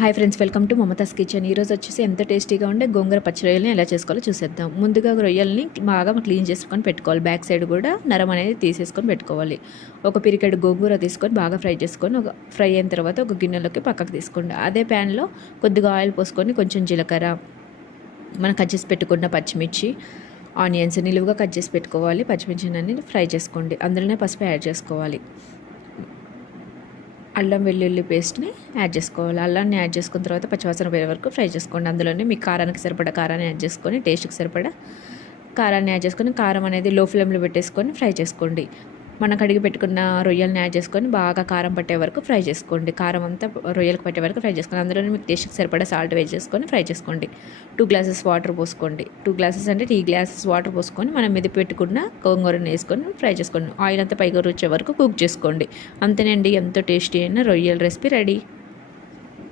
Hi friends, welcome to Mamata's kitchen. ఈరోజు వచ్చేసి ఎంత టేస్టీగా ఉండే గోంగూర పచ్చి రొయ్యల్ని ఎలా చేసుకోవాలో చూసేద్దాం. ముందుగా రొయ్యల్ని బాగా క్లీన్ చేసుకొని పెట్టుకోవాలి. బ్యాక్ సైడ్ కూడా నరం అనేది తీసేసుకొని పెట్టుకోవాలి. ఒక పిరికెడు గోంగూర తీసుకొని బాగా ఫ్రై చేసుకొని ఫ్రై అయిన తర్వాత ఒక గిన్నెలోకి పక్కకు తీసుకోండి. అదే ప్యాన్లో కొద్దిగా ఆయిల్ పోసుకొని కొంచెం జీలకర్ర, మనం కట్ చేసి పెట్టుకున్న పచ్చిమిర్చి, ఆనియన్స్ నిలువుగా కట్ చేసి పెట్టుకోవాలి. పచ్చిమిర్చిని ఫ్రై చేసుకోండి. అందులోనే పసుపు యాడ్ చేసుకోవాలి. అల్లం వెల్లుల్లి పేస్ట్ని యాడ్ చేసుకోవాలి. అల్లాన్ని యాడ్ చేసుకున్న తర్వాత పచ్చివాసన పోయే వరకు ఫ్రై చేసుకోండి. అందులోనే మీ కారానికి సరిపడా కారాన్ని యాడ్ చేసుకొని, టేస్ట్కి సరిపడా కారాన్ని యాడ్ చేసుకొని, కారం అనేది లో ఫ్లేమ్లో పెట్టేసుకొని ఫ్రై చేసుకోండి. మనం కడిగి పెట్టుకున్న రొయ్యల్ని యాడ్ చేసుకొని బాగా కారం పట్టే వరకు ఫ్రై చేసుకోండి. కారం అంతా రొయ్యలకు పట్టే వరకు ఫ్రై చేసుకోండి. అందులోనే మీకు టేస్ట్కి సరిపడా సాల్ట్ వేసి చేసుకొని ఫ్రై చేసుకోండి. 2 గ్లాసెస్ వాటర్ పోసుకోండి. 2 గ్లాసెస్ అంటే 3 గ్లాసెస్ వాటర్ పోసుకొని మనం మెది పెట్టుకున్న గోంగూరని వేసుకొని ఫ్రై చేసుకోండి. ఆయిల్ అంతా పైగా వచ్చే వరకు కుక్ చేసుకోండి. అంతేనండి, ఎంతో టేస్టీ అయిన రొయ్యల రెసిపీ రెడీ.